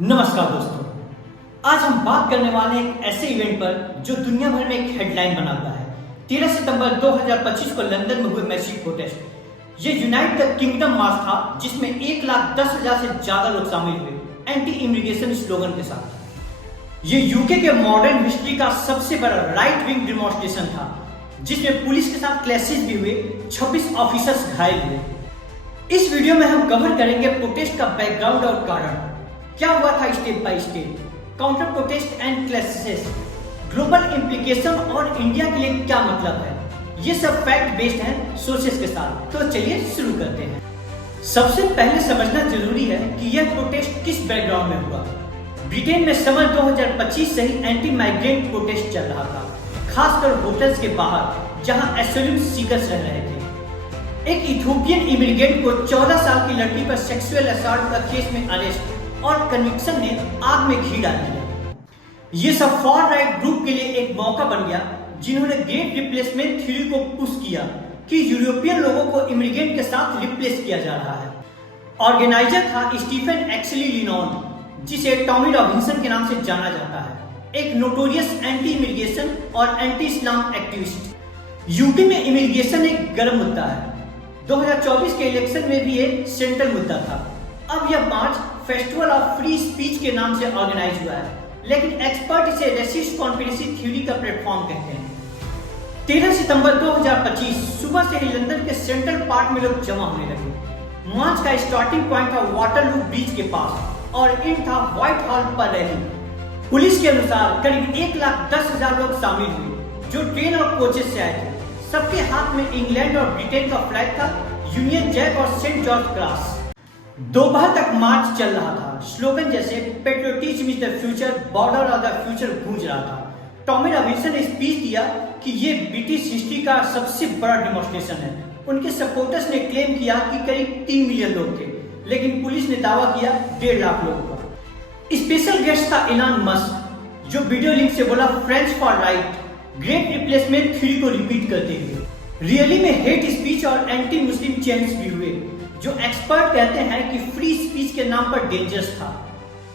नमस्कार दोस्तों, आज हम बात करने वाले हैं एक ऐसे इवेंट पर जो दुनिया भर में एक हेडलाइन बनाता है। 13 सितंबर 2025 को लंदन में हुए मैसिव प्रोटेस्ट। ये यूनाइट द किंगडम मार्च था जिसमें 1,10,000 से ज्यादा लोग शामिल हुए एंटी इमिग्रेशन स्लोगन के साथ। ये यूके के मॉडर्न हिस्ट्री का सबसे बड़ा राइट विंग डेमोन्स्ट्रेशन था जिसमें पुलिस के साथ क्लैशेस भी हुए, 26 ऑफिसर्स घायल हुए। इस वीडियो में हम कवर करेंगे प्रोटेस्ट का बैकग्राउंड और कारण, क्या हुआ था step by step, counter protest and clashes, global implication और इंडिया के लिए क्या मतलब है। ये सब फैक्ट बेस्ड हैं सोर्सेस के साथ। तो चलिए शुरू करते हैं। सबसे पहले समझना जरूरी है कि यह प्रोटेस्ट किस बैकग्राउंड में हुआ। ब्रिटेन में समर 2025 से ही एंटी माइग्रेंट प्रोटेस्ट चल रहा था, खासकर होटल्स के बाहर जहां एसाइलम सीकर्स रह रहे थे। एक इथियोपियन इमिग्रेंट को 14 साल की लड़की पर सेक्सुअल असॉल्ट का केस में अरेस्ट और कन्विक्शन ने आग में घी डाल दिया। ये सब फॉर राइट ग्रुप के लिए एक मौका बन गया जिन्होंने ग्रेट रिप्लेसमेंट थ्योरी को पुश किया कि यूरोपियन लोगों को इमिग्रेंट के साथ रिप्लेस किया जा रहा है। ऑर्गेनाइजर था स्टीफन एक्सली लिनोन, जिसे टॉमी रॉबिन्सन के नाम से जाना जाता है, एक नोटोरियस एंटी इमिग्रेशन और एंटी इस्लाम एक्टिविस्ट। यूके में इमिग्रेशन एक गर्म मुद्दा है। 2024 के इलेक्शन में भी एक सेंट्रल मुद्दा था। अब यह मार्च फेस्टिवल ऑफ फ्री स्पीच के नाम से ऑर्गेनाइज हुआ है, लेकिन एक्सपर्ट इसे रेसिस्ट कॉन्स्पिरेसी थ्योरी का प्लेटफॉर्म कहते हैं। 13 सितंबर 2025 सुबह से ही लंदन के सेंट्रल पार्क में लोग जमा होने लगे। मार्च का स्टार्टिंग पॉइंट था वाटरलू ब्रिज के पास और एंड था व्हाइट हॉल पर रैली। पुलिस के अनुसार करीब 1,10,000 लोग शामिल हुए जो ट्रेन और कोचेस से आए थे। सबके हाथ में इंग्लैंड और ब्रिटेन का फ्लैग था, यूनियन जैक और सेंट जॉर्ज क्रॉस। दोपहर तक मार्च चल रहा था। स्लोगन जैसे patriotism is the future, border of the future गूंज रहा था। टॉमी रॉबिन्सन ने स्पीच दिया कि ये ब्रिटिश हिस्ट्री का सबसे बड़ा डेमोन्स्ट्रेशन है। उनके सपोर्टर्स ने क्लेम किया कि करीब 3 मिलियन लोग थे, लेकिन पुलिस ने दावा किया 1.5 लाख लोगों का। स्पेशल गेस्ट था इलॉन मस्क, जो वीडियो लिंक से बोला French for right, great replacement theory को रिपीट करते हुए। रैली में हेट स्पीच और एंटी मुस्लिम चैंट्स भी हुए, जो एक्सपर्ट कहते हैं कि फ्री स्पीच के नाम पर डेंजरस था।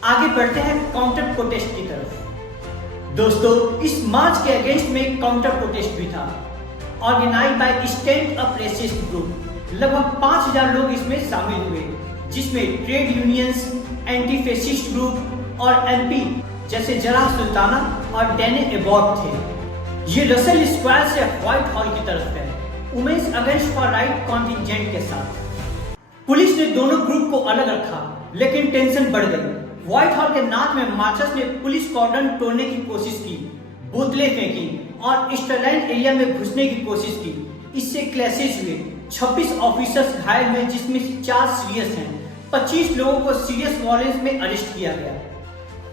आगे बढ़ते हैं काउंटर प्रोटेस्ट की तरफ। दोस्तों, इस मार्च के अगेंस्ट में काउंटर प्रोटेस्ट भी था, organise by stand up racist group. लगभग 5,000 लोग इसमें शामिल हुए, जिसमें trade unions, anti fascist group और एमपी जैसे जराह सुल्ताना और डैने एबॉट थे। ये रसल स्क्वायर से व्हाइट हॉल की तरफ है, women's against for right contingent के साथ। पुलिस ने दोनों ग्रुप को अलग रखा, लेकिन टेंशन बढ़ गई। व्हाइट हॉल के नाक में मार्चर्स ने पुलिस कॉर्डन तोड़ने की कोशिश की, बोतलें फेंकी और स्टरलाइन एरिया में घुसने की कोशिश की। इससे क्लैशेस हुए, 26 ऑफिसर्स घायल हुए, जिसमें 4 सीरियस हैं। 25 लोगों को सीरियस वायलेंस में अरेस्ट किया गया।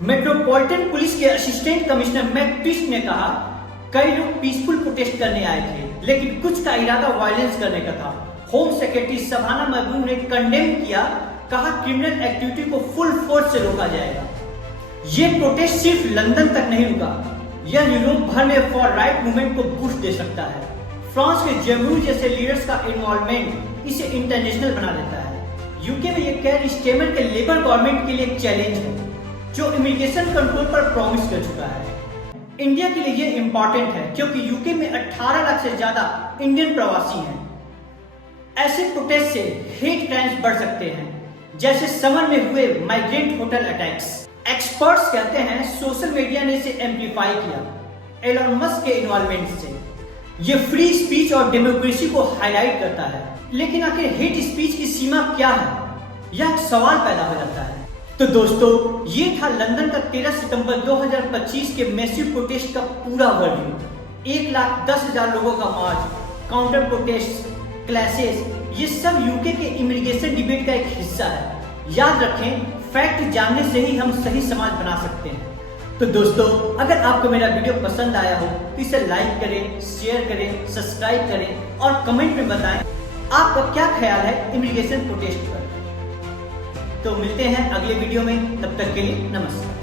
मेट्रोपॉलिटन पुलिस के असिस्टेंट कमिश्नर मैट ट्विस्ट ने कहा, कई लोग पीसफुल प्रोटेस्ट करने आए थे, लेकिन कुछ का इरादा वायलेंस करने का था। होम सेक्रेटरी शबाना महमूद ने कंडेम किया, कहा क्रिमिनल एक्टिविटी को फुल फोर्स से रोका जाएगा। ये प्रोटेस्ट सिर्फ लंदन तक नहीं रुका, यह यूरोप भर में फॉर राइट मूवमेंट को बूस्ट दे सकता है। फ्रांस के जेमू जैसे लीडर्स का इन्वॉल्वमेंट इसे इंटरनेशनल बना देता है। यूके में यह केयर स्टेमर के लेबर गवर्नमेंट के लिए एक चैलेंज है, जो इमिग्रेशन कंट्रोल पर प्रॉमिस कर चुका है। इंडिया के लिए यह इंपॉर्टेंट है क्योंकि यूके में 18 लाख से ज्यादा इंडियन प्रवासी हैं। ऐसे प्रोटेस्ट से हेट क्राइम्स बढ़ सकते हैं, जैसे समर में हुए माइग्रेंट होटल अटैक्स। एक्सपर्ट्स कहते हैं सोशल मीडिया ने इसे एम्पलीफाई किया एलोन मस्क के इन्वॉल्वमेंट से। ये फ्री स्पीच और डेमोक्रेसी को हाईलाइट करता है, लेकिन आखिर हेट स्पीच की सीमा क्या है, यह सवाल पैदा हो जाता है। तो दोस्तों, ये था लंदन का 13 सितंबर 2025 के मैसिव प्रोटेस्ट का पूरा ओवरव्यू। 1,10,000 लोगों का मार्च, काउंटर प्रोटेस्ट, क्लैशेस, ये सब यूके के इमिग्रेशन डिबेट का एक हिस्सा है। याद रखें, फैक्ट जानने से ही हम सही समाज बना सकते हैं। तो दोस्तों, अगर आपको मेरा वीडियो पसंद आया हो तो इसे लाइक करें, शेयर करें, सब्सक्राइब करें और कमेंट में बताएं आपका क्या ख्याल है इमिग्रेशन प्रोटेस्ट पर। तो मिलते हैं अगले वीडियो में, तब तक के लिए नमस्कार।